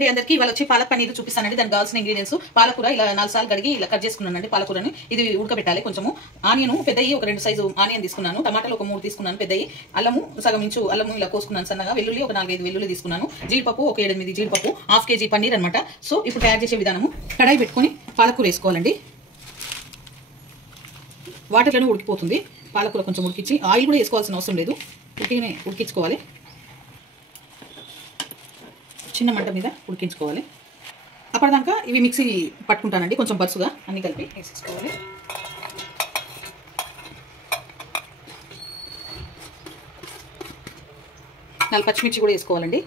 అండి అందరికీ. ఇవాళ వచ్చి పాలక్ పన్నీర్ చూపిస్తానండి. దానికి కావాల్సిన ఇంగ్రీడియంట్స్: పాలకూర ఇలా 4 సార్లు కడిగి ఇలా కట్ చేసుకున్నానండి. పాలకూరని ఇది ఉడకబెట్టాలి. కొంచెము ఆనియన్ పెద్దయి ఒక 2 సైజు ఆనియన్ తీసుకున్నాను. టమాటాలు ఒక 3 తీసుకున్నాను పెద్దయి. అల్లము సగం ఇంచు అల్లము ఇలా కోసుకున్నాను సన్నగా. వెల్లుల్లి ఒక 4-5 వెల్లుల్లి తీసుకున్నాను. జీడిపప్పు ఒక 7-8 జీడిపప్పు, 1/2 kg పన్నీర్ అనమాట. సో ఇప్పుడు తయారు చేసే విధానము: కడాయి పెట్టుకొని పాలకూర వేసుకోవాలండి. వాటర్లోనే ఉడికిపోతుంది. పాలకూర కొంచెం ఉడికించి ఆయిల్ కూడా వేసుకోవాల్సిన అవసరం లేదు, ఉడికినే ఉడికించుకోవాలి. చిన్న మంట మీద ఉడికించుకోవాలి. అప్పటిదాకా ఇవి మిక్సీ పట్టుకుంటానండి. కొంచెం పరుసుగా అన్ని కలిపి వేసేసుకోవాలి. నాలుగు పచ్చిమిర్చి కూడా వేసుకోవాలండి.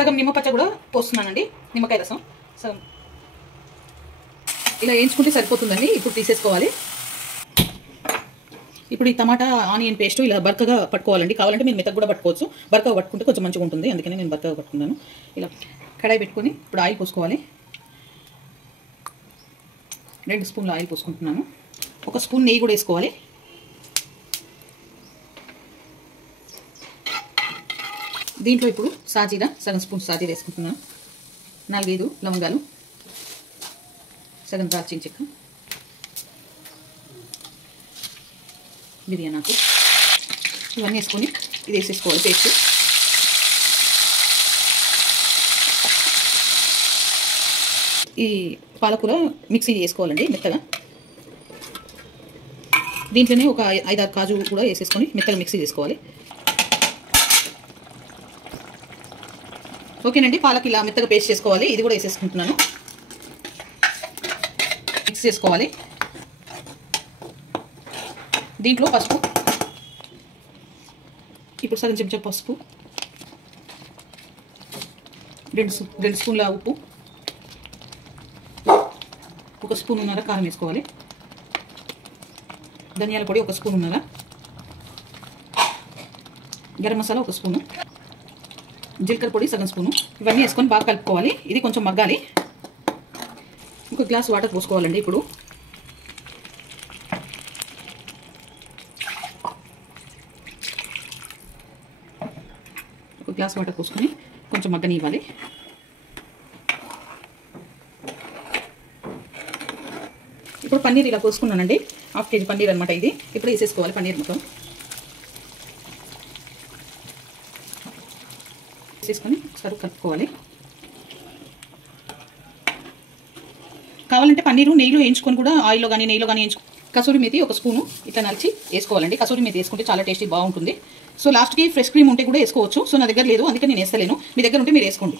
సగం నిమ్మపచ్చ కూడా పోస్తున్నానండి, నిమ్మకాయ రసం సగం. ఇలా వేయించుకుంటే సరిపోతుందండి. ఇప్పుడు తీసేసుకోవాలి. ఇప్పుడు ఈ టమాటా ఆనియన్ పేస్ట్ ఇలా బరకగా పట్టుకోవాలండి. కావాలంటే మీరు మెత్తగా కూడా పట్టుకోవచ్చు. బరకగా పట్టుకుంటే కొంచెం మంచిగా ఉంటుంది, అందుకని నేను బరకగా పట్టుకున్నాను. ఇలా కడాయి పెట్టుకొని ఇప్పుడు ఆయిల్ పోసుకోవాలి. 2 స్పూన్ల ఆయిల్ పోసుకుంటున్నాను. 1 స్పూన్ నెయ్యి కూడా వేసుకోవాలి. దీంట్లో ఇప్పుడు సాజీరా సగం స్పూన్ సాజీరా వేసుకుంటున్నాను. 4-5 లవంగాలు, సగం దాల్చిన చెక్క, బిర్యానీ ఆకు, ఇవన్నీ వేసుకొని ఇది వేసేసుకోవాలి పేస్ట్. ఈ పాలకూర మిక్సీ చేసుకోవాలండి మెత్తగా. దీంట్లోనే ఒక 5-6 కాజు కూడా వేసేసుకొని మెత్తగా మిక్సీ చేసుకోవాలి. ఓకేనండి, పాలకి ఇలా మెత్తగా పేస్ట్ చేసుకోవాలి. ఇది కూడా వేసేసుకుంటున్నాను. మిక్స్ చేసుకోవాలి. దీంట్లో పసుపు, ఇప్పుడు సగం చెంచా పసుపు, 2 స్పూన్ల ఉప్పు, 1 స్పూన్ కారం వేసుకోవాలి. ధనియాల పొడి 1 స్పూన్, గరం మసాలా 1 స్పూను, జీలకర్ర పొడి సగం స్పూను. ఇవన్నీ వేసుకొని బాగా కలుపుకోవాలి. ఇది కొంచెం మగ్గాలి. 1 గ్లాస్ వాటర్ పోసుకోవాలండి. ఇప్పుడు 1 గ్లాస్ వాటర్ పోసుకొని కొంచెం మగ్గనివ్వాలి. ఇప్పుడు పన్నీర్ ఇలా కోసుకున్నానండి. 1/2 kg పన్నీర్ అనమాట ఇది. ఇప్పుడు వేసేసుకోవాలి పన్నీర్ మొత్తం. వేసేసుకొని ఒకసారి కలుపుకోవాలి. కావాలంటే పన్నీరు నెయ్యిలో వేయించుకొని కూడా ఆయిల్లో కానీ నెయ్యిలో కానీ వేయించుకో. కసూరి మేతి 1 స్పూను ఇట్లా నలిచి వేసుకోవాలండి. కసూరి మేతి వేసుకుంటే చాలా టేస్టీ బాగుంటుంది. సో లాస్ట్కి ఫ్రెష్ క్రీమ్ ఉంటే కూడా వేసుకోవచ్చు. సో నా దగ్గర లేదు, అందుకే నేను వేస్తలేను. మీ దగ్గర ఉంటే మీరు వేసుకోండి.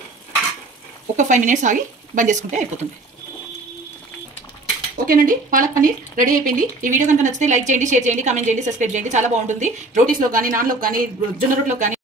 ఒక 5 మినిట్స్ ఆగి బంద్ చేసుకుంటే అయిపోతుంది. ఓకేనండి, పాలక్ పన్నీర్ రెడీ అయిపోయింది. ఈ వీడియో కనుక నచ్చితే లైక్ చేయండి, షేర్ చేయండి, కామెంట్ చేయండి, సబ్స్క్రైబ్ చేయండి. చాలా బాగుంటుంది. రోటీస్లో కానీ, నాన్లో కానీ, జొన్న రొట్టెలో కానీ.